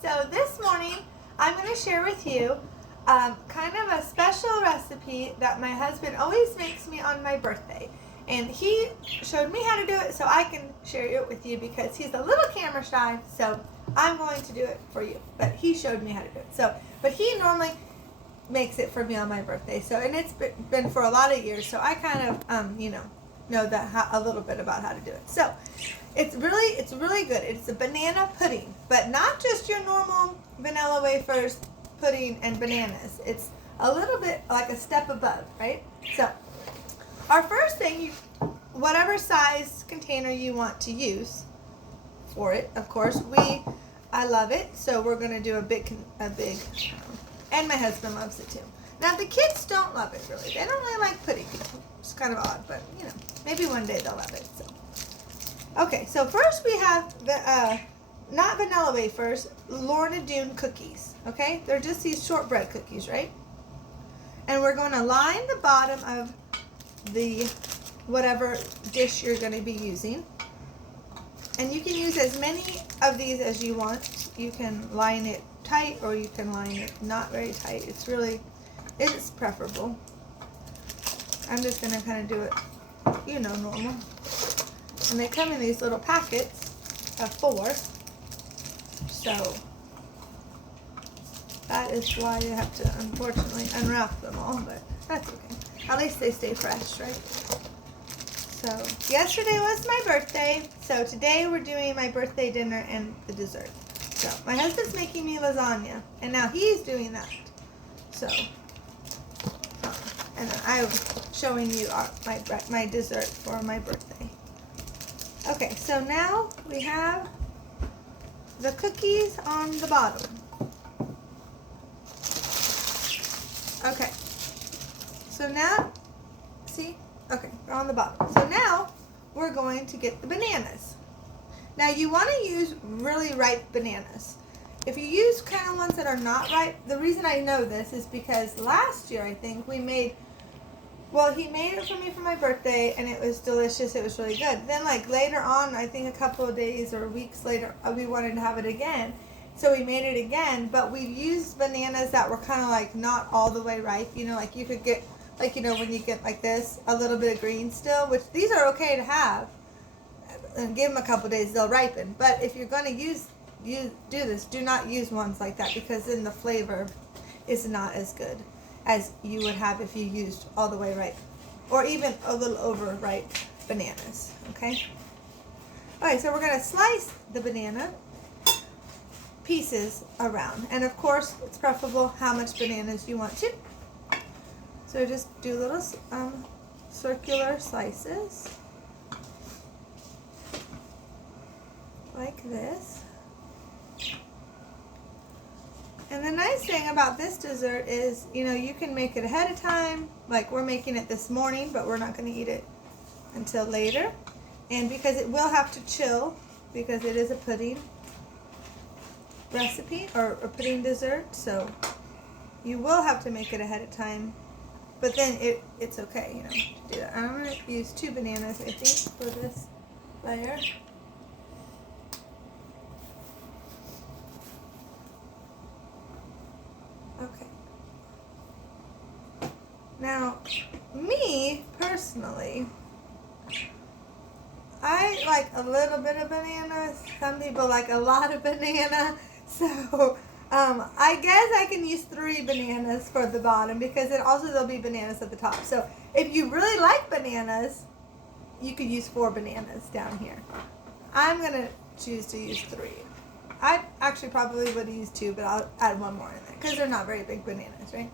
So this morning I'm going to share with you kind of a special recipe that my husband always makes me on my birthday. And he showed me how to do it so I can share it with you because he's a little camera shy, so I'm going to do it for you. But he showed me how to do it. But he normally makes it for me on my birthday. So, and it's been for a lot of years, so I kind of know that a little bit about how to do it. So, it's really good. It's a banana pudding, but not just your normal vanilla wafers, pudding, and bananas. It's a little bit like a step above, right? So, our first thing, whatever size container you want to use for it, of course, I love it, so we're gonna do a big, and my husband loves it too. Now the kids don't love it really. They don't really like pudding. It's kind of odd, but maybe one day they'll love it. So, okay, so first we have the not vanilla wafers, Lorna Doone cookies. Okay, they're just these shortbread cookies, right? And we're going to line the bottom of the whatever dish you're going to be using. And you can use as many of these as you want. You can line it tight or you can line it not very tight. It's preferable. I'm just going to kind of do it, normal. And they come in these little packets of 4. So that is why you have to unfortunately unwrap them all, but that's okay. At least they stay fresh, right? So yesterday was my birthday, so today we're doing my birthday dinner and the dessert. So my husband's making me lasagna, and now he's doing that. So, and then I'm showing you my dessert for my birthday. Okay, so now we have the cookies on the bottom. Okay. So now, see? Okay, they're on the bottom. So now, we're going to get the bananas. Now, you want to use really ripe bananas. If you use kind of ones that are not ripe, the reason I know this is because last year, I think, he made it for me for my birthday, and it was delicious. It was really good. Then, later on, I think a couple of days or weeks later, we wanted to have it again. So we made it again, but we used bananas that were kind of not all the way ripe. You could get, when you get like this, a little bit of green still, which these are okay to have. And give them a couple of days, they'll ripen. But if you're going to do this, do not use ones like that because then the flavor is not as good as you would have if you used all the way ripe or even a little over ripe bananas, okay? Alright, so we're going to slice the banana pieces around, and of course it's preferable how much bananas you want to. So just do little circular slices like this. And the nice thing about this dessert is, you can make it ahead of time. Like we're making it this morning, but we're not going to eat it until later. And because it will have to chill, because it is a pudding recipe or a pudding dessert, so you will have to make it ahead of time. But then it's okay, to do that. I'm going to use 2 bananas, I think, for this layer. Okay. Now, me, personally, I like a little bit of banana. Some people like a lot of banana. So, I guess I can use 3 bananas for the bottom because there'll be bananas at the top. So, if you really like bananas, you could use 4 bananas down here. I'm going to choose to use 3. I actually probably would use 2, but I'll add 1 more in there because they're not very big bananas, right?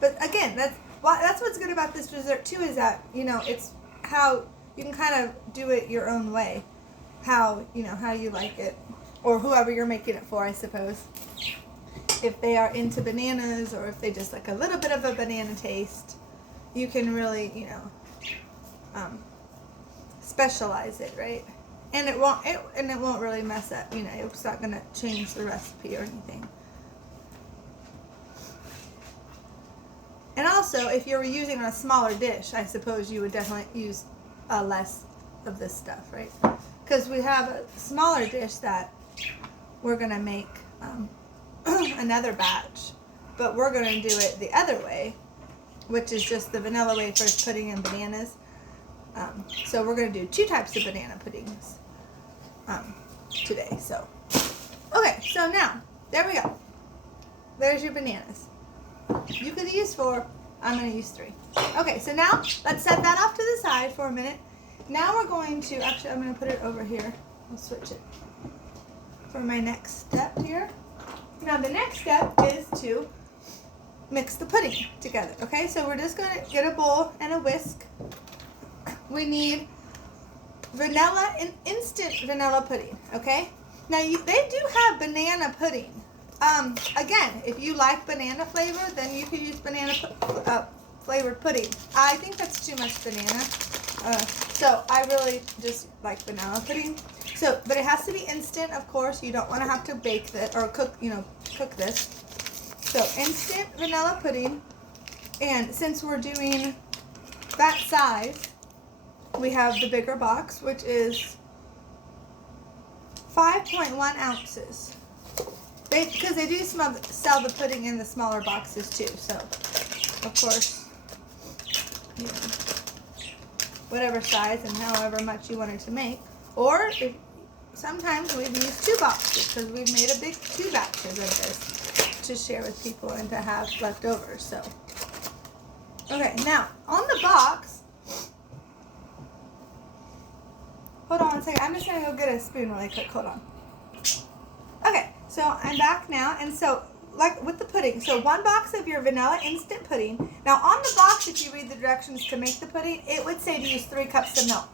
But again, that's what's good about this dessert too is that, it's how you can kind of do it your own way. How you like it. Or whoever you're making it for, I suppose. If they are into bananas or if they just like a little bit of a banana taste, you can really, specialize it, right? And it won't really mess up, it's not going to change the recipe or anything. And also, if you were using a smaller dish, I suppose you would definitely use less of this stuff, right? Because we have a smaller dish that we're going to make another batch, but we're going to do it the other way, which is just the vanilla wafers, pudding, and bananas. So we're going to do 2 types of banana puddings today. So, okay, so now, there we go. There's your bananas. You could use 4. I'm going to use 3. Okay, so now let's set that off to the side for a minute. Now we're going to, actually I'm going to put it over here. I'll switch it for my next step here. Now the next step is to mix the pudding together. Okay, so we're just going to get a bowl and a whisk. We need vanilla and instant vanilla pudding. Okay, now they do have banana pudding. Again, if you like banana flavor, then you could use banana flavored pudding. I think that's too much banana. So I really just like vanilla pudding. So, but it has to be instant, of course. You don't want to have to bake this or cook this. So instant vanilla pudding. And since we're doing that size, we have the bigger box, which is 5.1 ounces. Because they do sell the pudding in the smaller boxes too. So, of course, you know, whatever size and however much you wanted to make. Or if sometimes we've used 2 boxes because we've made a big 2 batches of this to share with people and to have leftovers. So, okay, now on the box, hold on one second. I'm just gonna go get a spoon really quick. Hold on. Okay, so I'm back now, and so like with the pudding, so 1 box of your vanilla instant pudding. Now on the box, if you read the directions to make the pudding, it would say to use 3 cups of milk.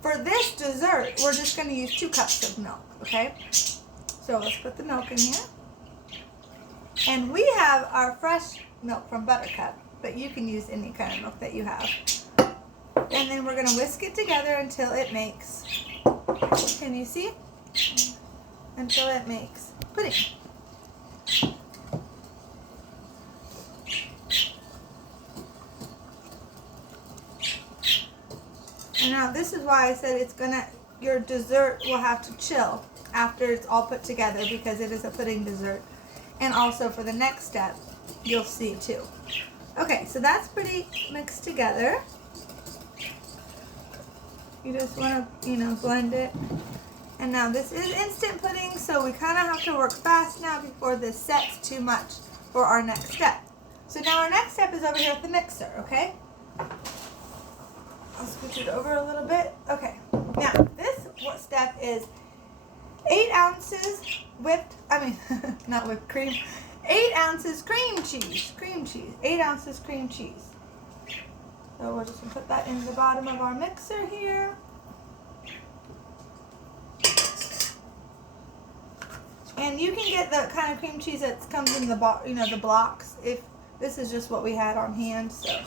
For this dessert, we're just going to use 2 cups of milk, okay? So let's put the milk in here. And we have our fresh milk from Buttercup, but you can use any kind of milk that you have. And then we're going to whisk it together until it makes, can you see? Until it makes pudding. And now this is why I said your dessert will have to chill after it's all put together because it is a pudding dessert. And also for the next step, you'll see too. Okay, so that's pretty mixed together. You just want to, blend it. And now this is instant pudding, so we kind of have to work fast now before this sets too much for our next step. So now our next step is over here with the mixer, okay? I'll scooch it over a little bit. Okay, now this step is 8 ounces not whipped cream, 8 ounces cream cheese, 8 ounces cream cheese. So we're just gonna put that in the bottom of our mixer here. And you can get the kind of cream cheese that comes in the the blocks. If this is just what we had on hand, so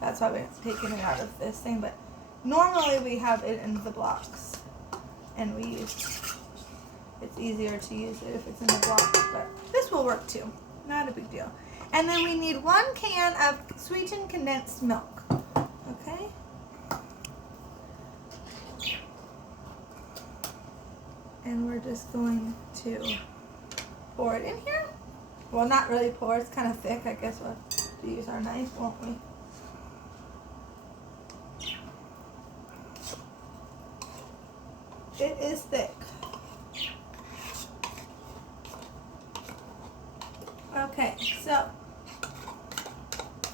that's why we're taking it out of this thing. But normally we have it in the blocks, and it's easier to use it if it's in the blocks. But this will work too. Not a big deal. And then we need 1 can of sweetened condensed milk. Okay. And we're just going to pour it in here. Well, not really pour. It's kind of thick. I guess we'll have to use our knife, won't we? It is thick. Okay, so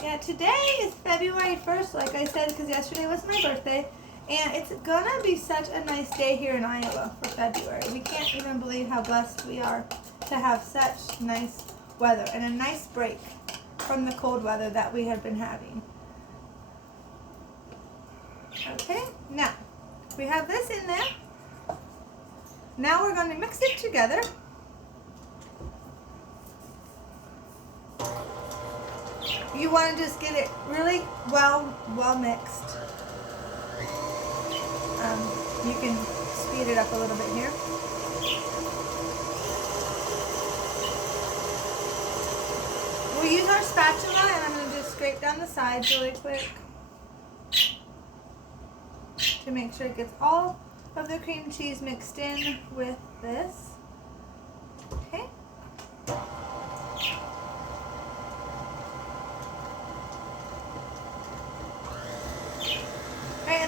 yeah, today is February 1st, like I said, because yesterday was my birthday. And it's gonna be such a nice day here in Iowa for February. We can't even believe how blessed we are to have such nice weather and a nice break from the cold weather that we have been having. Okay, now we have this in there. Now we're going to mix it together. You want to just get it really well mixed. You can speed it up a little bit here. We'll use our spatula, and I'm going to just scrape down the sides really quick to make sure it gets all of the cream cheese mixed in with this. Okay.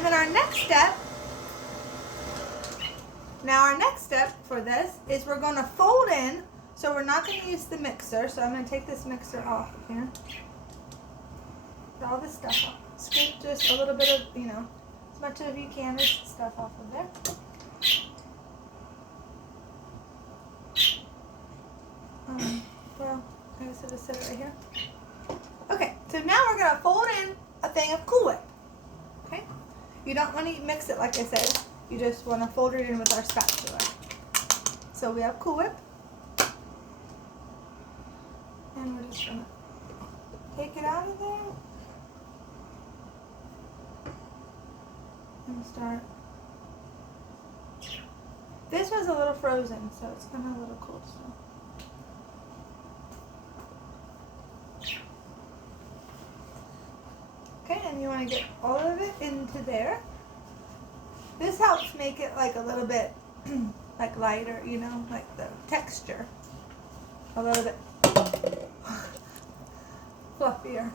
And then our next step for this is we're going to fold in. So we're not going to use the mixer. So I'm going to take this mixer off of here. Get all this stuff off. Scrape just a little bit of, as much as you can, this stuff off of there. Well, I guess I'll just set it right here. Okay, so now we're going to fold in a thing of Cool Whip. Okay? You don't want to mix it like I said. You just want to fold it in with our spatula. So we have Cool Whip. And we're just going to take it out of there. And start. This was a little frozen, so it's kind of a little cool still. Okay, and you want to get all of it into there. This helps make it like a little bit like lighter, like the texture. A little bit fluffier.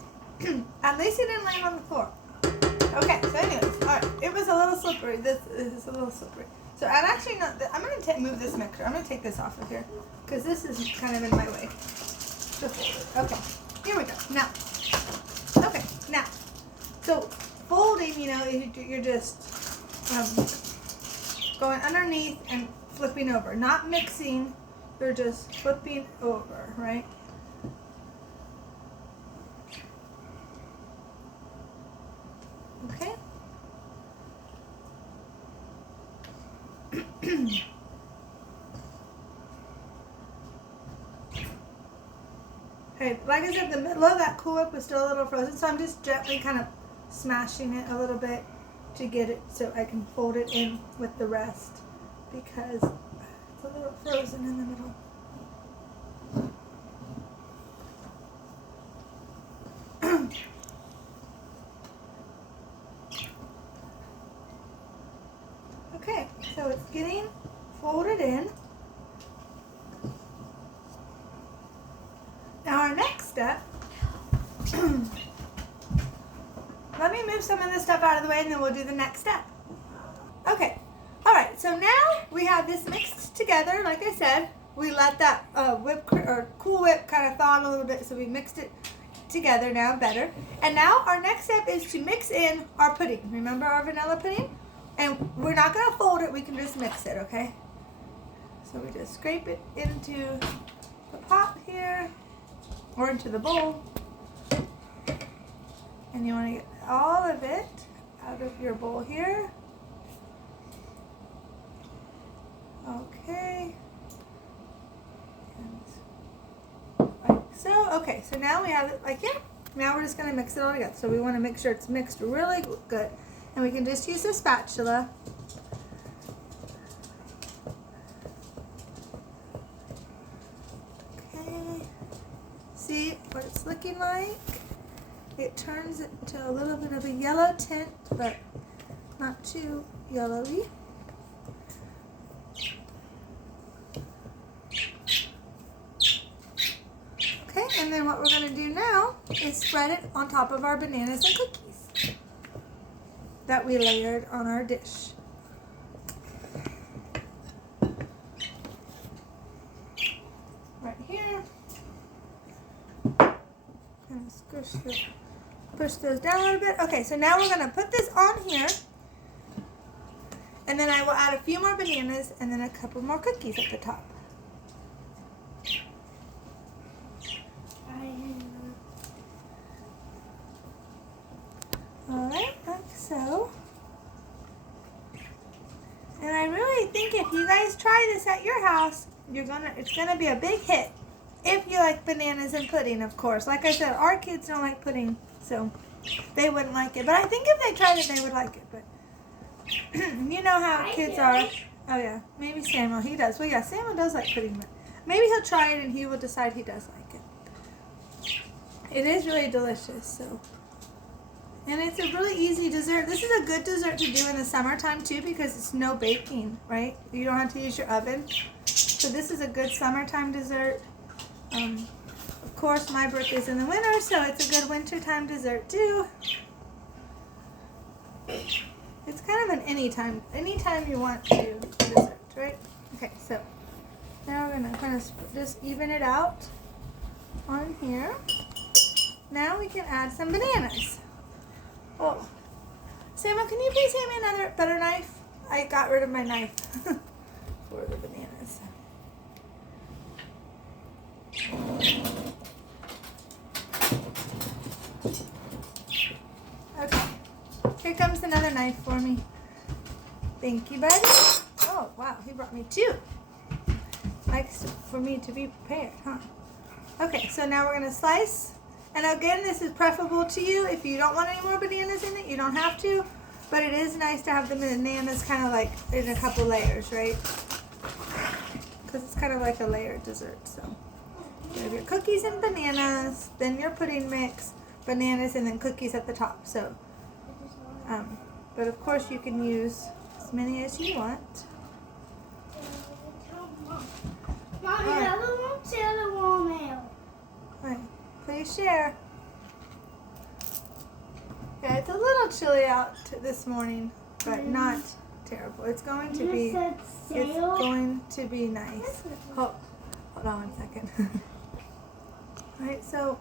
At least it didn't land on the floor. Okay, so anyways, alright, it was a little slippery. This is a little slippery. So I'm actually not, I'm going to move this mixer. I'm going to take this off of here because this is kind of in my way. Okay, here we go. Now, so folding, you're just going underneath and flipping over. Not mixing, you're just flipping over, right? Okay. Okay, like I said, the middle of that Cool Whip was still a little frozen, so I'm just gently kind of smashing it a little bit to get it so I can fold it in with the rest because it's a little frozen in the middle. Okay, so it's getting folded in. Now our next step, let me move some of this stuff out of the way and then we'll do the next step. Okay, alright, so now we have this mixed together. Like I said, we let that Cool Whip kind of thaw a little bit, so we mixed it together now better. And now our next step is to mix in our pudding. Remember our vanilla pudding? And we're not going to fold it, we can just mix it, okay? So we just scrape it into the pot here, or into the bowl. And you want to get all of it out of your bowl here. Okay. And like so. Okay, so now we have it like here. Now we're just going to mix it all together. So we want to make sure it's mixed really good. And we can just use a spatula. Okay. See what it's looking like? It turns it to a little bit of a yellow tint, but not too yellowy. Okay, and then what we're going to do now is spread it on top of our bananas and cookies that we layered on our dish. Right here. And push those down a little bit. Okay, so now we're going to put this on here. And then I will add a few more bananas and then a couple more cookies at the top. Alright, like so. And I really think if you guys try this at your house, it's gonna be a big hit. If you like bananas and pudding, of course. Like I said, our kids don't like pudding, so they wouldn't like it. But I think if they tried it, they would like it. But you know how kids are. Oh yeah, maybe Samuel, he does. Well, yeah, Samuel does like pudding, but maybe he'll try it and he will decide he does like it. It is really delicious, so. And it's a really easy dessert. This is a good dessert to do in the summertime too because it's no baking, right? You don't have to use your oven. So this is a good summertime dessert. Of course, my birthday's in the winter, so it's a good wintertime dessert too. anytime you want to dessert, right? Okay, so now we're gonna kind of just even it out on here. Now we can add some bananas. Oh, Samuel, can you please hand me another butter knife? I got rid of my knife for the bananas. Okay, here comes another knife for me. Thank you, buddy. Oh, wow, he brought me two. Likes for me to be prepared, huh? Okay, so now we're going to slice. And again, this is preferable to you. If you don't want any more bananas in it, you don't have to. But it is nice to have the bananas kind of like in a couple layers, right? Because it's kind of like a layered dessert. So you have your cookies and bananas, then your pudding mix, bananas, and then cookies at the top. So, but of course you can use as many as you want. Right. Please share. Yeah, it's a little chilly out this morning, but not terrible. It's going to be. It's going to be nice. Hold on 1 second. All right, so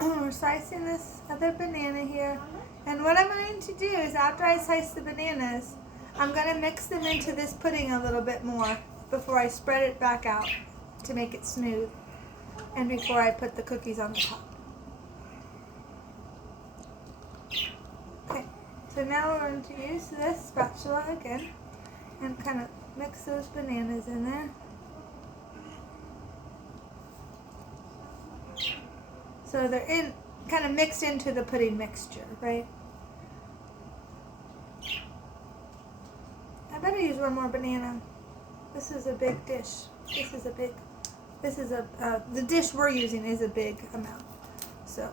we're slicing this other banana here, and what I'm going to do is after I slice the bananas, I'm going to mix them into this pudding a little bit more before I spread it back out to make it smooth, and before I put the cookies on the top. Okay, so now we're going to use this spatula again and kind of mix those bananas in there. So they're kind of mixed into the pudding mixture, right? I better use one more banana. This is a big dish. The dish we're using is a big amount. So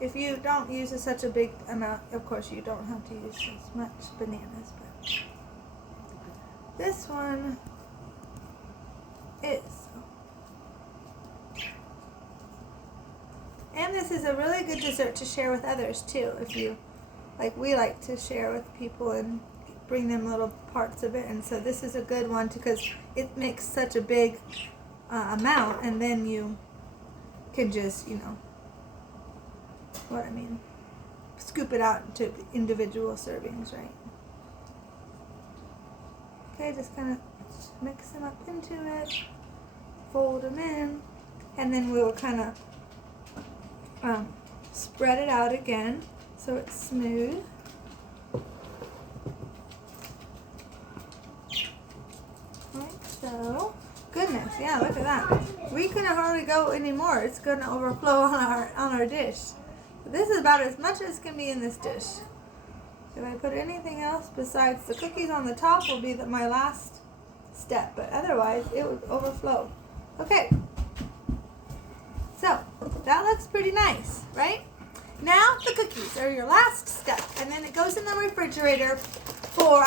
if you don't use such a big amount, of course you don't have to use as much bananas, but this one is. And this is a really good dessert to share with others too. If you, like we like to share with people and bring them little parts of it. And so this is a good one because it makes such a big amount, and then you can just, scoop it out into individual servings, right? Okay, just kind of mix them up into it, fold them in, and then we'll kind of spread it out again so it's smooth. Like so. Goodness, yeah, look at that. We couldn't hardly go anymore. It's going to overflow on our dish. This is about as much as can be in this dish. If I put anything else besides the cookies on the top will be my last step, but otherwise it would overflow. Okay, so that looks pretty nice, right? Now the cookies are your last step, and then it goes in the refrigerator for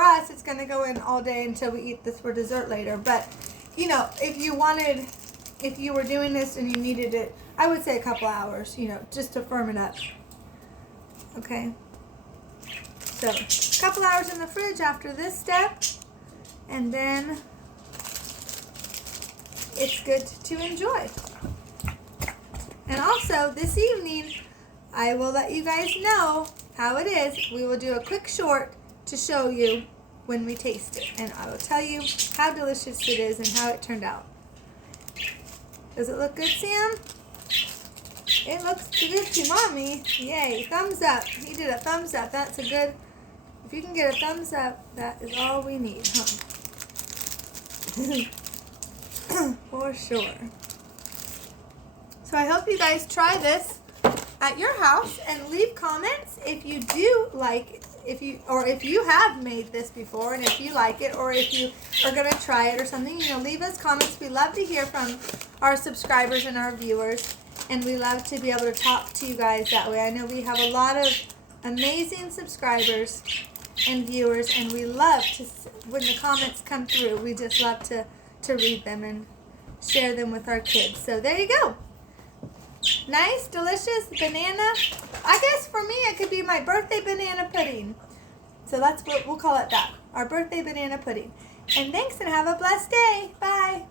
us it's gonna go in all day until we eat this for dessert later. But if you were doing this and you needed it, I would say a couple hours, just to firm it up. Okay. So a couple hours in the fridge after this step, and then it's good to enjoy. And also this evening, I will let you guys know how it is. We will do a quick short to show you when we taste it, and I will tell you how delicious it is and how it turned out. Does it look good, Sam? It looks good to Mommy. Yay, thumbs up. He did a thumbs up. That's a good, if you can get a thumbs up, that is all we need, huh? For sure. So I hope you guys try this at your house and leave comments if you do like it, if you have made this before, and if you like it, or if you are going to try it or something, leave us comments. We love to hear from our subscribers and our viewers, and we love to be able to talk to you guys that way. I know we have a lot of amazing subscribers and viewers, and we love to, when the comments come through, we just love to read them and share them with our kids. So there you go. Nice, delicious banana. I guess for me it could be my birthday banana pudding. So that's what we'll call it that. Our birthday banana pudding. And thanks and have a blessed day. Bye.